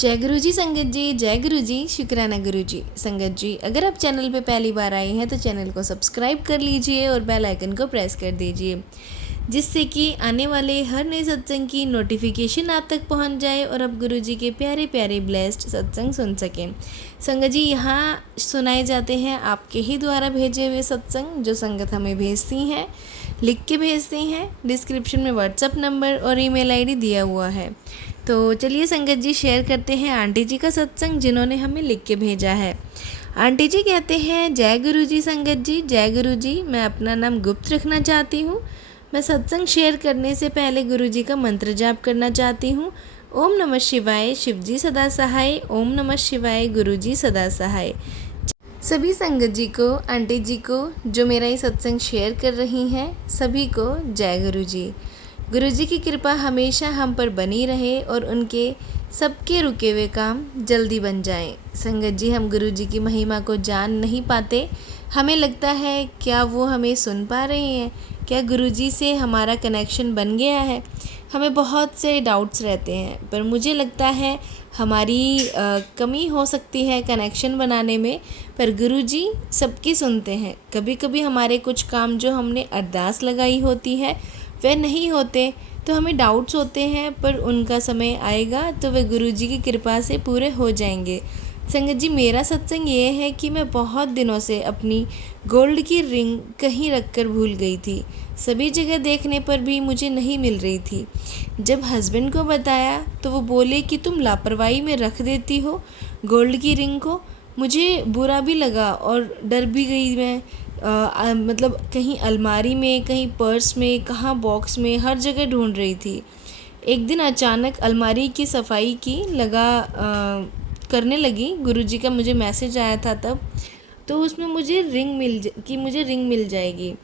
जय गुरु जी संगत जी, जय गुरु जी, शुक्राना गुरु जी। संगत जी, अगर आप चैनल पे पहली बार आए हैं तो चैनल को सब्सक्राइब कर लीजिए और बेल आइकन को प्रेस कर दीजिए, जिससे कि आने वाले हर नए सत्संग की नोटिफिकेशन आप तक पहुंच जाए और आप गुरु जी के प्यारे प्यारे ब्लेस्ड सत्संग सुन सकें। संगत जी, यहाँ सुनाए जाते हैं आपके ही द्वारा भेजे हुए सत्संग, जो संगत हमें भेजती हैं, लिख के भेजती हैं। डिस्क्रिप्शन में व्हाट्सअप नंबर और ईमेल आईडी दिया हुआ है। तो चलिए संगत जी, शेयर करते हैं आंटी जी का सत्संग, जिन्होंने हमें लिख के भेजा है। आंटी जी कहते हैं, जय गुरु जी संगत जी, जय गुरु जी। मैं अपना नाम गुप्त रखना चाहती हूँ। मैं सत्संग शेयर करने से पहले गुरु जी का मंत्र जाप करना चाहती हूँ। ओम नमः शिवाय, शिव जी सदा सहाय। ओम नमः शिवाय, गुरु जी सदा सहाय। सभी संगत जी को, आंटी जी को, जो मेरा ये सत्संग शेयर कर रही हैं, सभी को जय गुरु जी। गुरु जी की कृपा हमेशा हम पर बनी रहे और उनके सबके रुके हुए काम जल्दी बन जाएं। संगत जी, हम गुरु जी की महिमा को जान नहीं पाते। हमें लगता है क्या वो हमें सुन पा रहे हैं, क्या गुरु जी से हमारा कनेक्शन बन गया है। हमें बहुत से डाउट्स रहते हैं, पर मुझे लगता है हमारी कमी हो सकती है कनेक्शन बनाने में, पर गुरु जी सबकी सुनते हैं। कभी कभी हमारे कुछ काम जो हमने अरदास लगाई होती है वह नहीं होते, तो हमें डाउट्स होते हैं, पर उनका समय आएगा तो वे गुरु जी की कृपा से पूरे हो जाएंगे। संगत जी, मेरा सत्संग ये है कि मैं बहुत दिनों से अपनी गोल्ड की रिंग कहीं रखकर भूल गई थी। सभी जगह देखने पर भी मुझे नहीं मिल रही थी। जब हस्बैंड को बताया तो वो बोले कि तुम लापरवाही में रख देती हो गोल्ड की रिंग को। मुझे बुरा भी लगा और डर भी गई मैं। मतलब कहीं अलमारी में, कहीं पर्स में, कहाँ बॉक्स में, हर जगह ढूंढ रही थी। एक दिन अचानक अलमारी की सफाई करने लगी। गुरुजी का मुझे मैसेज आया था तब, तो उसमें मुझे मुझे रिंग मिल जाएगी।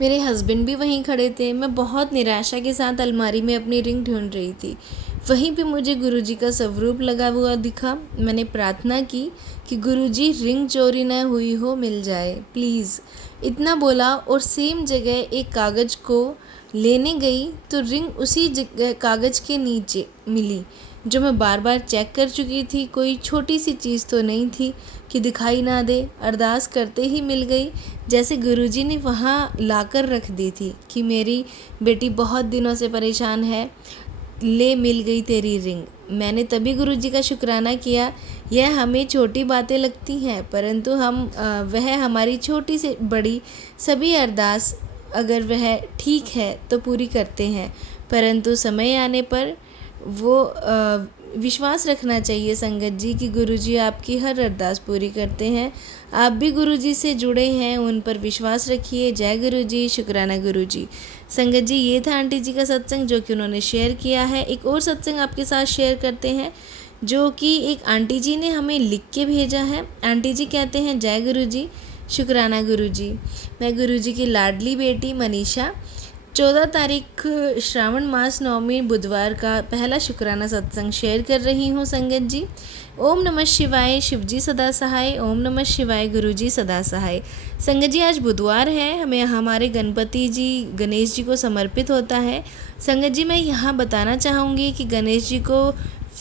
मेरे हस्बैंड भी वहीं खड़े थे। मैं बहुत निराशा के साथ अलमारी में अपनी रिंग ढूंढ रही थी। वहीं पे मुझे गुरुजी का स्वरूप लगा हुआ दिखा। मैंने प्रार्थना की कि गुरुजी, रिंग चोरी न हुई हो, मिल जाए प्लीज़। इतना बोला और सेम जगह एक कागज़ को लेने गई तो रिंग उसी जगह कागज़ के नीचे मिली, जो मैं बार बार चेक कर चुकी थी। कोई छोटी सी चीज़ तो नहीं थी कि दिखाई ना दे। अरदास करते ही मिल गई, जैसे गुरुजी ने वहाँ लाकर रख दी थी कि मेरी बेटी बहुत दिनों से परेशान है, ले मिल गई तेरी रिंग। मैंने तभी गुरुजी का शुक्राना किया। यह हमें छोटी बातें लगती हैं, परंतु वह हमारी छोटी से बड़ी सभी अरदास अगर वह ठीक है तो पूरी करते हैं, परंतु समय आने पर वो विश्वास रखना चाहिए संगत जी कि गुरुजी आपकी हर अरदास पूरी करते हैं। आप भी गुरुजी से जुड़े हैं, उन पर विश्वास रखिए। जय गुरुजी, शुक्राना गुरुजी। संगत जी, ये था आंटी जी का सत्संग जो कि उन्होंने शेयर किया है। एक और सत्संग आपके साथ शेयर करते हैं, जो कि एक आंटी जी ने हमें लिख के भेजा है। आंटी जी कहते हैं, जय गुरुजी, शुक्राना गुरुजी। मैं गुरुजी की लाडली बेटी मनीषा 14 तारीख श्रावण मास नवमी बुधवार का पहला शुक्राना सत्संग शेयर कर रही हूँ। संगत जी, ओम नमः शिवाय, शिव जी सदा सहाय। ओम नमः शिवाय, गुरु जी सदा सहाय। संगत जी, आज बुधवार है, हमें हमारे गणपति जी गणेश जी को समर्पित होता है। संगत जी, मैं यहाँ बताना चाहूँगी कि गणेश जी को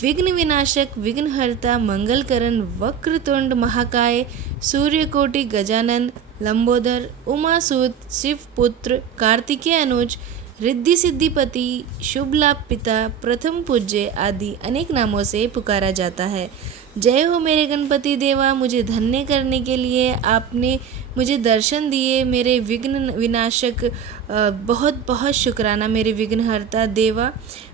विघ्न विनाशक, विघ्नहर्ता, मंगलकरण, वक्रतुंड महाकाय, सूर्यकोटि गजानन, लंबोदर, उमासुत, शिवपुत्र, कार्तिकेय अनुज, रिद्धि सिद्धिपति, शुभ लाभ पिता, प्रथम पूज्य आदि अनेक नामों से पुकारा जाता है। जय हो मेरे गणपति देवा, मुझे धन्य करने के लिए आपने मुझे दर्शन दिए। मेरे विघ्न विनाशक, बहुत बहुत शुक्राना मेरे विघ्नहर्ता देवा।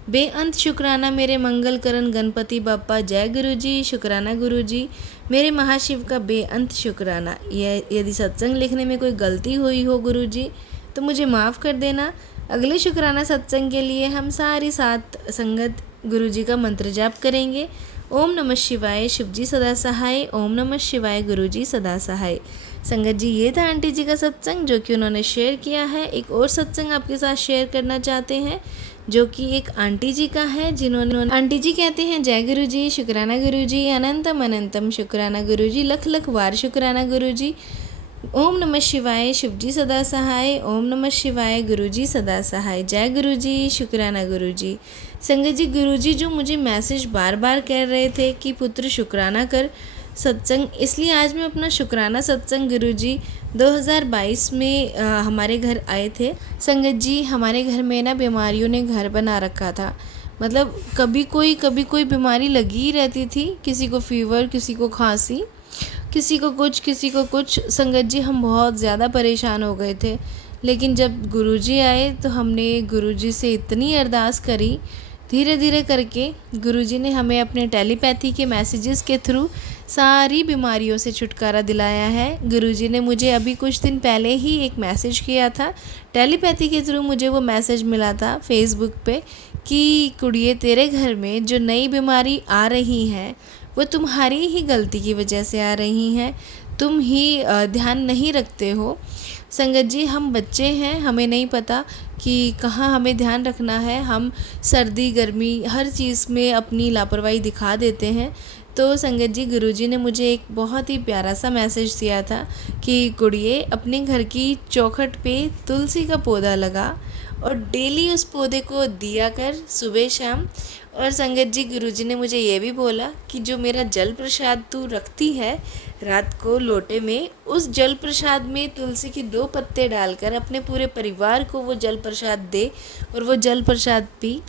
बेअंत शुक्राना मेरे मंगलकरण गणपति बाप्पा। जय गुरुजी, शुक्राना गुरुजी। मेरे महाशिव का बेअंत शुक्राना। यदि सत्संग लिखने में कोई गलती हुई हो गुरुजी तो मुझे माफ़ कर देना। अगले शुक्राना सत्संग के लिए हम सारी सात संगत गुरुजी का मंत्र जाप करेंगे। ओम नमः शिवाय, शिव जी सदा सहाय। ओम नमः शिवाय, गुरु जी सदा सहाय। संगत जी, ये था आंटी जी का सत्संग जो कि उन्होंने शेयर किया है। एक और सत्संग आपके साथ शेयर करना चाहते हैं, जो कि एक आंटी जी का है, जिन्होंने आंटी जी कहते हैं, जय गुरु जी, शुक्राना गुरु जी, अनंतम अनंतम शुक्राना गुरु जी, लख लख वार शुक्राना गुरु जी। ओम नमः शिवाय, शिवजी सदा सहाय। ओम नमः शिवाय, गुरुजी सदा सहाय। जय गुरुजी, शुक्राना गुरुजी। संगत जी, गुरुजी जो मुझे मैसेज बार बार कह रहे थे कि पुत्र शुक्राना कर सत्संग, इसलिए आज मैं अपना शुक्राना सत्संग गुरुजी 2022 में हमारे घर आए थे। संगत जी, हमारे घर में ना बीमारियों ने घर बना रखा था। मतलब कभी कोई बीमारी लगी ही रहती थी, किसी को फीवर, किसी को खांसी, किसी को कुछ। संगत जी, हम बहुत ज़्यादा परेशान हो गए थे। लेकिन जब गुरुजी आए तो हमने गुरुजी से इतनी अरदास करी, धीरे धीरे करके गुरुजी ने हमें अपने टेलीपैथी के मैसेजेस के थ्रू सारी बीमारियों से छुटकारा दिलाया है। गुरुजी ने मुझे अभी कुछ दिन पहले ही एक मैसेज किया था, टेलीपैथी के थ्रू मुझे वो मैसेज मिला था फेसबुक पे कि कुड़िए, तेरे घर में जो नई बीमारी आ रही है वो तुम्हारी ही गलती की वजह से आ रही हैं, तुम ही ध्यान नहीं रखते हो। संगत जी, हम बच्चे हैं, हमें नहीं पता कि कहाँ हमें ध्यान रखना है। हम सर्दी गर्मी हर चीज़ में अपनी लापरवाही दिखा देते हैं। तो संगत जी, गुरुजी ने मुझे एक बहुत ही प्यारा सा मैसेज दिया था कि कुड़िए, अपने घर की चौखट पे तुलसी का पौधा लगा और डेली उस पौधे को दिया कर सुबह शाम। और संगत जी, गुरुजी ने मुझे ये भी बोला कि जो मेरा जल प्रसाद तू रखती है रात को लोटे में, उस जल प्रसाद में तुलसी के 2 पत्ते डालकर अपने पूरे परिवार को वो जल प्रसाद दे और वो जल प्रसाद पी।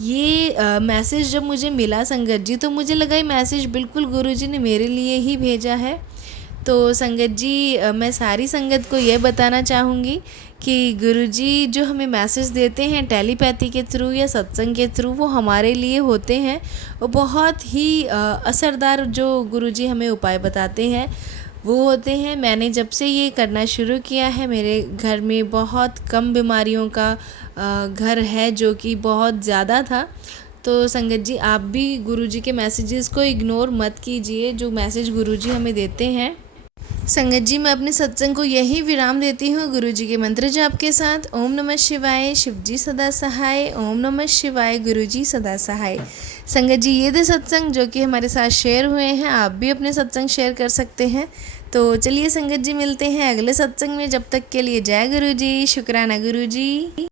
ये मैसेज जब मुझे मिला संगत जी, तो मुझे लगा ये मैसेज बिल्कुल गुरुजी ने मेरे लिए ही भेजा है। तो संगत जी, मैं सारी संगत को ये बताना चाहूँगी कि गुरुजी जो हमें मैसेज देते हैं टेलीपैथी के थ्रू या सत्संग के थ्रू, वो हमारे लिए होते हैं। वो बहुत ही असरदार जो गुरुजी हमें उपाय बताते हैं वो होते हैं। मैंने जब से ये करना शुरू किया है, मेरे घर में बहुत कम बीमारियों का घर है, जो कि बहुत ज़्यादा था। तो संगत जी, आप भी गुरुजी के मैसेजेस को इग्नोर मत कीजिए, जो मैसेज गुरुजी हमें देते हैं। संगत जी, मैं अपने सत्संग को यही विराम देती हूँ गुरुजी के मंत्र जाप के साथ। ओम नमः शिवाय, शिवजी सदा सहाय। ओम नमः शिवाय, गुरुजी सदा सहाय। संगत जी, ये थे सत्संग जो कि हमारे साथ शेयर हुए हैं। आप भी अपने सत्संग शेयर कर सकते हैं। तो चलिए संगत जी, मिलते हैं अगले सत्संग में। जब तक के लिए जय गुरुजी, शुक्राना गुरुजी।